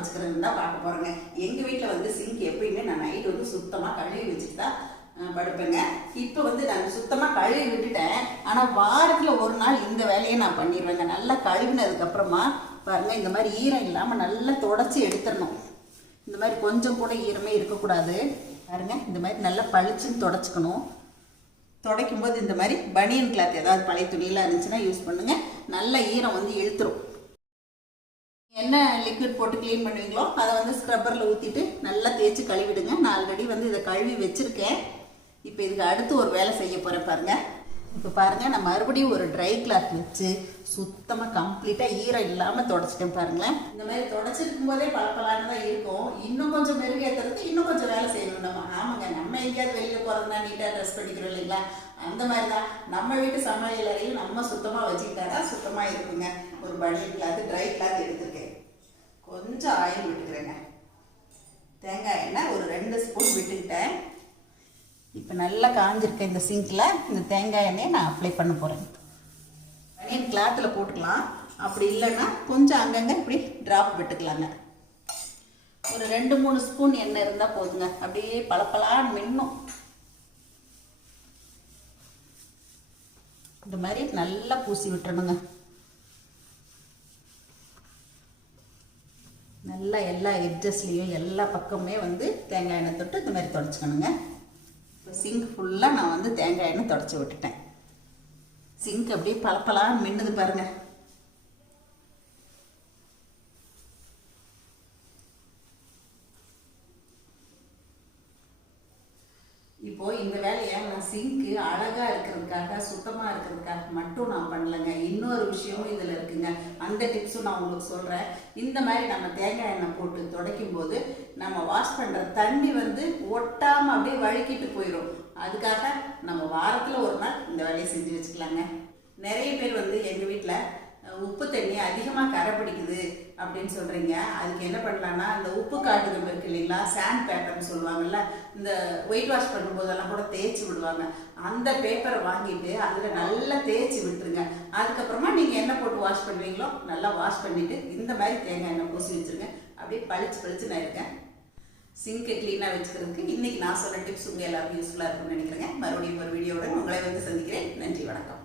சுத்தமாக தான் பார்க்க போகிறேங்க எங்கள் வீட்டில் வந்து சிங்க் எப்பயுமே நான் நைட் வந்து சுத்தமாக கழுவி வச்சுட்டு தான் படுப்பேங்க. இப்போ வந்து நான் சுத்தமாக கழுவி விட்டுட்டேன். ஆனால் வாரத்தில் ஒரு நாள் இந்த வேலையை நான் பண்ணிடுவேங்க. நல்லா கழுவினதுக்கப்புறமா பாருங்கள் இந்த மாதிரி ஈரம் இல்லாமல் நல்லா தொடச்சி எடுத்துடணும். இந்த மாதிரி கொஞ்சம் கூட ஈரமே இருக்கக்கூடாது. பாருங்க இந்த மாதிரி நல்லா பளிச்சுன்னு தொடச்சிக்கணும். துடைக்கும் போது இந்த மாதிரி பனியன் கிளாத் ஏதாவது பழைய துணியெல்லாம் இருந்துச்சுன்னா யூஸ் பண்ணுங்கள் நல்ல ஈரம் வந்து இழுத்துரும். என்ன லிக்விட் போட்டு க்ளீன் பண்ணுவீங்களோ அதை வந்து ஸ்க்ரப்பரில் ஊற்றிட்டு நல்லா தேய்ச்சி கழுவிடுங்க. நான் ஆல்ரெடி வந்து இதை கழுவி வச்சுருக்கேன். இப்போ இதுக்கு அடுத்து ஒரு வேலை செய்ய போகிறேன் பாருங்கள் இப்போ பாருங்கள் நான் மறுபடியும் ஒரு ட்ரை கிளாத் வச்சு சுத்தமாக கம்ப்ளீட்டாக ஈரம் இல்லாமல் தொடச்சிட்டேன் பாருங்களேன். இந்த மாதிரி தொடச்சிருக்கும் போதே பழப்பலான்னு தான் இருக்கும். இன்னும் கொஞ்சம் மெருகேற்றுறது இன்னும் கொஞ்சம் வேலை செய்யணும் நம்ம ஆமாங்க நம்ம எங்கேயாவது வெளியில் போகிறதுனா நீட்டாக ட்ரெஸ் பண்ணிக்கிறோம் இல்லைங்களா? அந்த மாதிரி தான் நம்ம வீட்டு சமையல் அறையும் நம்ம சுத்தமாக வச்சுக்கிட்டாரா சுத்தமாக இருக்குங்க. ஒரு பனியன் கிளாத் ட்ரை கிளாத் எடுத்திருக்கேன் கொஞ்சம் ஆயில் விட்டுக்கிறேங்க. தேங்காய் எண்ணெய் ஒரு ரெண்டு ஸ்பூன் விட்டுக்கிட்டேன். இப்போ நல்லா காஞ்சிருக்க இந்த சிங்கில் இந்த தேங்காய் எண்ணெயை நான் அப்ளை பண்ண போகிறேன் பனியன் கிளாத்தில் போட்டுக்கலாம். அப்படி இல்லைன்னா கொஞ்சம் அங்கங்கே இப்படி ட்ராப் விட்டுக்கலாங்க. ஒரு ரெண்டு மூணு ஸ்பூன் எண்ணெய் இருந்தால் போதுங்க. அப்படியே பளபளன்னு மின்னும். இந்த மாதிரி நல்லா பூசி விட்டுறணுங்க. நல்லா எல்லா எட்ஜஸ்லேயும் எல்லா பக்கமுமே வந்து தேங்காய் எண்ணெய் தொட்டு இந்த மாதிரி தொடச்சிக்கணுங்க. இப்போ சிங்க் ஃபுல்லாக நான் வந்து தேங்காய் எண்ணெய் தொடச்சி விட்டுட்டேன். சிங்க் அப்படியே பளப்பலாக மின்னுது பாருங்கள் இப்போது இந்த வேலையை நான் சிங்க்கு அழகாக இருக்கிறதுக்காக சுத்தமாக இருக்கிறதுக்காக மட்டும் நான் பண்ணலைங்க. இன்னொரு விஷயமும் இதில் இருக்குங்க. அந்த டிப்ஸும் நான் உங்களுக்கு சொல்கிறேன் இந்த மாதிரி நம்ம தேங்காய் எண்ணெய் போட்டு துடைக்கும் போது நம்ம வாஷ் பண்ணுற தண்ணி வந்து ஒட்டாமல் அப்படியே வழுக்கிட்டு போயிடும் அதுக்காக நம்ம வாரத்தில் ஒரு நாள் இந்த வேலையை செஞ்சு வச்சுக்கலாங்க. நிறைய பேர் வந்து எங்கள் வீட்டில் உப்பு தண்ணி அதிகமாக கரை பிடிக்குது அப்படின்னு சொல்கிறீங்க அதுக்கு என்ன பண்ணலான்னா அந்த உப்பு காட்டுதம் இருக்கு இல்லைங்களா? சாண்ட் பேப்பர்னு சொல்லுவாங்கல்ல இந்த ஒயிட் வாஷ் பண்ணும்போதெல்லாம் கூட தேய்ச்சி விடுவாங்க. அந்த பேப்பரை வாங்கிட்டு அதில் நல்லா தேய்ச்சி விட்டுருங்க. அதுக்கப்புறமா எண்ணெய் போட்டு வாஷ் பண்ணுவீங்களோ நல்லா வாஷ் பண்ணிவிட்டு இந்த மாதிரி தேங்காய் எண்ணெய் பூசி வச்சுருங்க. அப்படியே பளிச்சு பளிச்சு நான் இருக்கேன் சிங்கை க்ளீனாக வச்சுக்கிறதுக்கு இன்றைக்கி நான் சொன்ன டிப்ஸ் உங்கள் எல்லாருக்கும் யூஸ்ஃபுல்லாக இருக்கும்னு நினைக்கிறேங்க. மறுபடியும் ஒரு வீடியோவுடன் உங்களை வந்து சந்திக்கிறேன். நன்றி வணக்கம்.